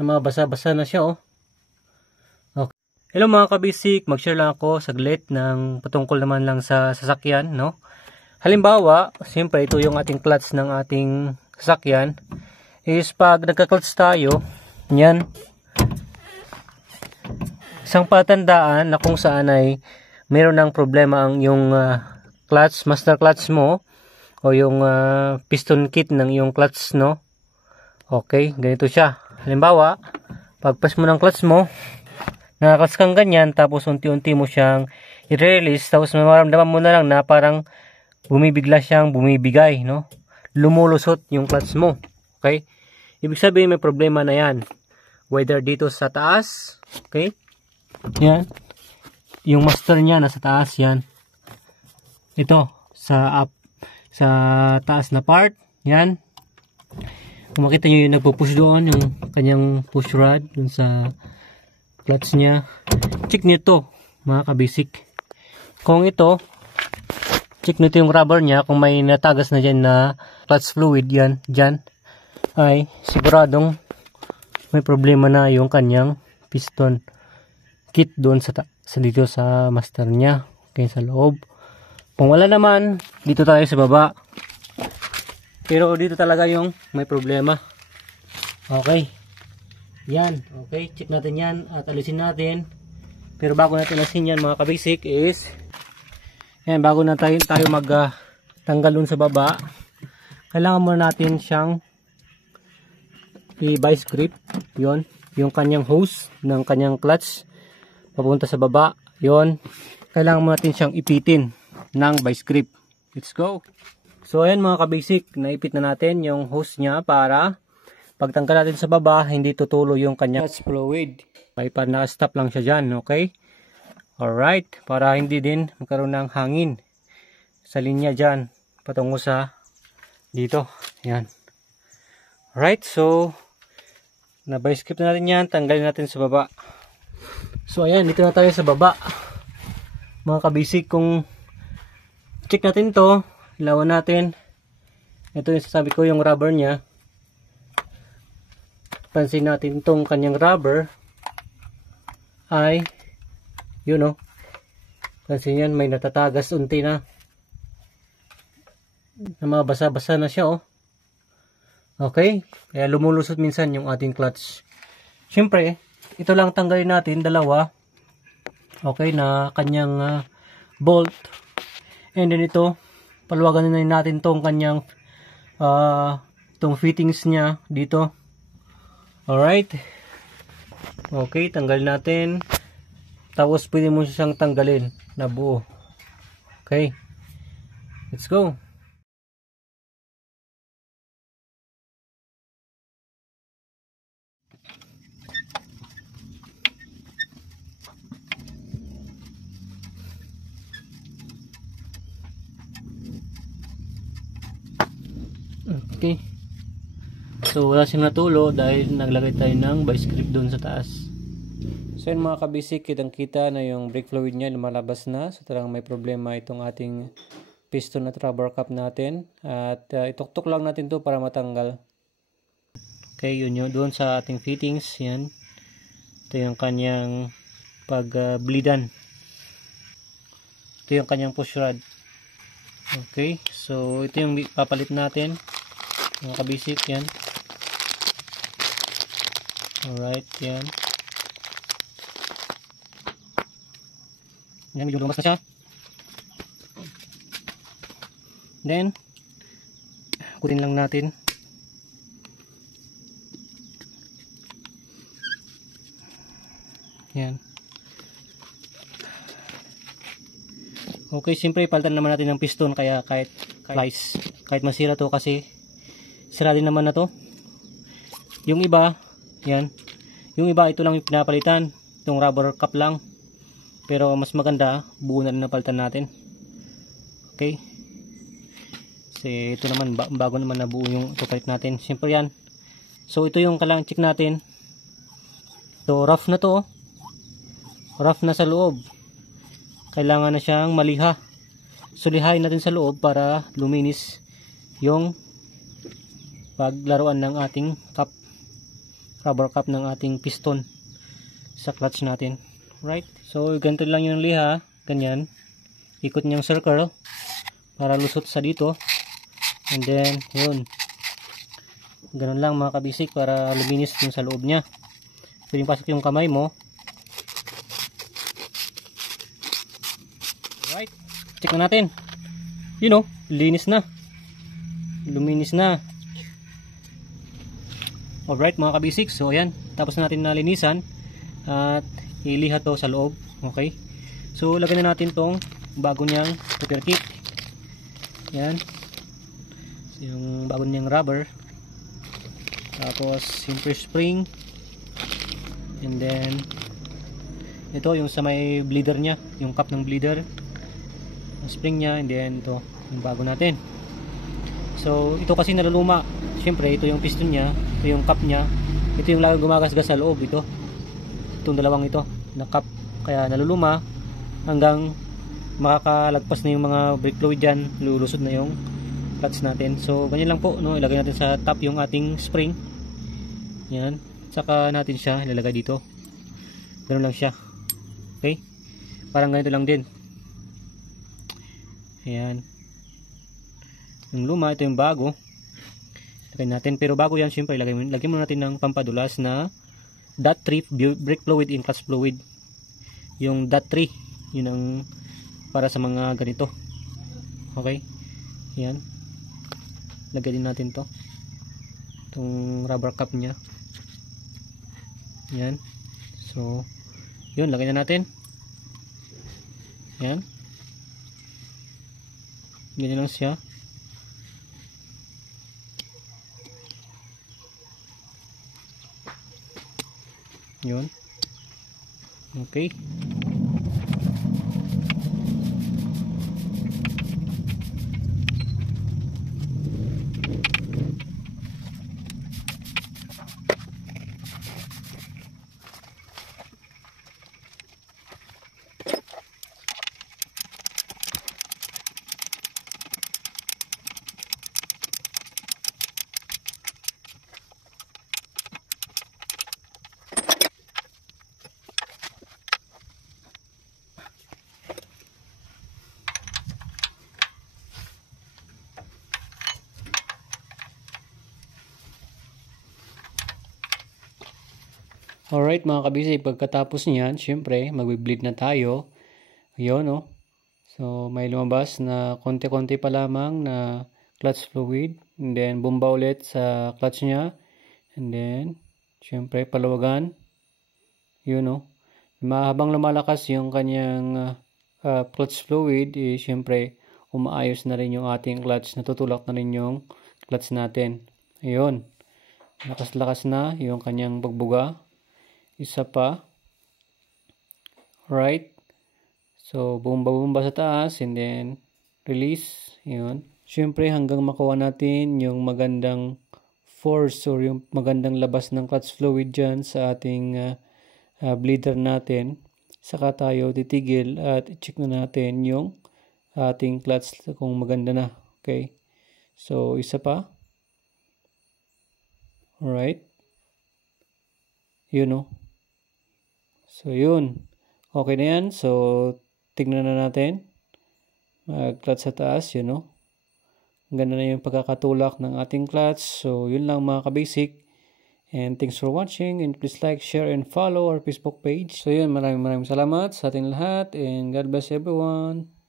na mga basa-basa na siya, oh. Okay. Hello mga kabisik, mag-share lang ako saglit ng patungkol naman lang sa sasakyan, no? Halimbawa, siyempre ito yung ating clutch ng ating sasakyan. Is pag nagka-clutch tayo, yan. Isang patandaan na kung saan ay meron ng problema ang yung clutch, master clutch mo o yung piston kit ng yung clutch, no? Okay, ganito siya. Halimbawa, pagpas mo ng clutch mo, nakaklas kang ganyan, tapos unti-unti mo siyang i-release, tapos maramdaman mo na lang na parang bumibigla siyang bumibigay, no? Lumulusot yung clutch mo. Okay? Ibig sabihin may problema na yan. Whether dito sa taas, okay? Yan. Yung master niya nasa taas yan. Ito, sa taas na part, yan. Kung makita nyo yung nagpo-push doon, yung kanyang push rod dun sa clutch niya. Check nyo to, mga kabisik. Kung ito, check nyo yung rubber niya, kung may natagas na dyan na clutch fluid yan, dyan, ay siguradong may problema na yung kanyang piston kit doon sa dito sa master niya. Okay, sa loob. Kung wala naman, dito tayo sa baba. Pero dito talaga yung may problema. Okay. Yan. Okay. Check natin yan at alisin natin. Pero bago natin alisin yan mga kabasic is yan, bago na tayo tanggal dun sa baba, kailangan muna natin siyang i-vice grip. Yun. Yung kanyang hose ng kanyang clutch papunta sa baba. Yun. Kailangan muna natin siyang ipitin ng vice grip. Let's go. So ayan mga kabasic, naipit na natin yung hose niya para pagtanggal natin sa baba, hindi tutulo yung kanya clutch fluid. Okay, para naka-stop lang siya dyan, okay? Alright, para hindi din magkaroon ng hangin sa linya dyan, patungo sa dito. Ayan. Alright, so na-vice grip na natin yan, tanggalin natin sa baba. So ayan, dito na tayo sa baba. Mga kabasic, kung check natin to, ilawan natin. Ito yung sasabi ko, yung rubber niya. Pansin natin itong kanyang rubber ay yun, oh. Pansin yan, may natatagas unti na mga basa-basa na siya, oh. Okay, kaya lumulusot minsan yung ating clutch. Siyempre, ito lang tanggalin natin, dalawa. Okay, na kanyang bolt. And then ito, paluwagan na natin tong kanyang tong fittings niya dito. Alright. Okay, tanggalin natin. Tapos pwede mo siyang tanggalin na buo. Okay. Let's go. Okay. So wala siyang natulo dahil naglagay tayo ng vice grip doon sa taas. So yun mga kabisik, kitang kita na yung brake fluid niya lumalabas na. So talagang may problema itong ating piston at rubber cap natin. At ituktok lang natin to para matanggal. Okay, yun yun. Doon sa ating fittings, yan. Ito yung kanyang pag-bleedan. Ito yung kanyang push rod. Okay, so ito yung papalit natin. Mga kabisik, yan. Alright, yan. Yan, medyo lumas na siya. Then, kutin lang natin. Yan. Okay, siyempre ipalitan naman natin ng piston, kaya kahit masira to, kasi sira din naman na to. Yung iba, yan. Yung iba, ito lang yung pinapalitan. Itong rubber cap lang. Pero mas maganda, buo na rin napalitan natin. Okay. Kasi ito naman, bago naman na buo yung ipapalit natin. Siyempre yan. So ito yung kailangan check natin. So rough na to. Rough na sa loob. Kailangan na siyang maliha. So lihain natin sa loob para luminis yung paglaruan ng ating cup. rubber cap ng ating piston sa clutch natin. Right? So ganito lang yung liha, ganyan. Ikot niyang circle para lusot sa dito. And then, yun. Ganun lang mga kabisik para luminis yung sa loob niya. Pwedeng pasok yung kamay mo. Right. Check na natin. You know, linis na. Luminis na. Alright mga kabisik. So ayan. Tapos na natin nalinisan. At iliha to sa loob. Okay. So lagyan na natin tong bago niyang repair kit. Yan. So, yung bago niyang rubber. Tapos yung first spring. And then ito yung sa may bleeder niya. Yung cap ng bleeder. Spring niya, and then ito yung bago natin. So ito kasi naluluma, syempre ito yung piston niya, ito yung cap niya, ito yung lagi gumagasgas sa loob, itong dalawang ito na cap, kaya naluluma hanggang makakalagpas na yung mga brake fluid dyan, lulusod na yung clutch natin. So ganyan lang po, no? Ilagay natin sa top yung ating spring, yan, saka natin siya ilalagay dito, ganoon lang siya. Okay, parang ganito lang din. Ayan. Yung luma, ito yung bago. Lagay natin. Pero bago yan, syempre, lagyan muna natin ng pampadulas na DOT3 brake fluid in clutch fluid. Yung DOT3, yun ang para sa mga ganito. Okay? Ayan. Lagyan din natin to. Itong rubber cap nya. Ayan. So, yun, lagyan na natin. Ayan. Ganyan lang siya. Yun. Okay. Alright mga kabisi, pagkatapos niyan, syempre, magbe-bleed na tayo. Ayun, no? So, may lumabas na konti-konti pa lamang na clutch fluid. And then, bumba ulit sa clutch niya. And then, syempre, palawagan. Yun, no? Mahabang lumalakas yung kanyang clutch fluid, syempre, umaayos na rin yung ating clutch. Natutulak na rin yung clutch natin. Ayun. Lakas-lakas na yung kanyang pagbuga. Isa pa. Right. So, bumba-bumba sa taas and then release. Yun. Siyempre, hanggang makuha natin yung magandang force or yung magandang labas ng clutch fluid dyan sa ating bleeder natin. Saka tayo titigil at i-check na natin yung ating clutch kung maganda na. Okay. So, isa pa. Alright. Yun, no? So, yun. Okay na yan. So, tignan na natin. Clutch sa taas, yun, no? Ganda na yung pagkakatulak ng ating clutch. So, yun lang mga kabasic. And thanks for watching. And please like, share, and follow our Facebook page. So, yun. Maraming salamat sa ating lahat. And God bless everyone.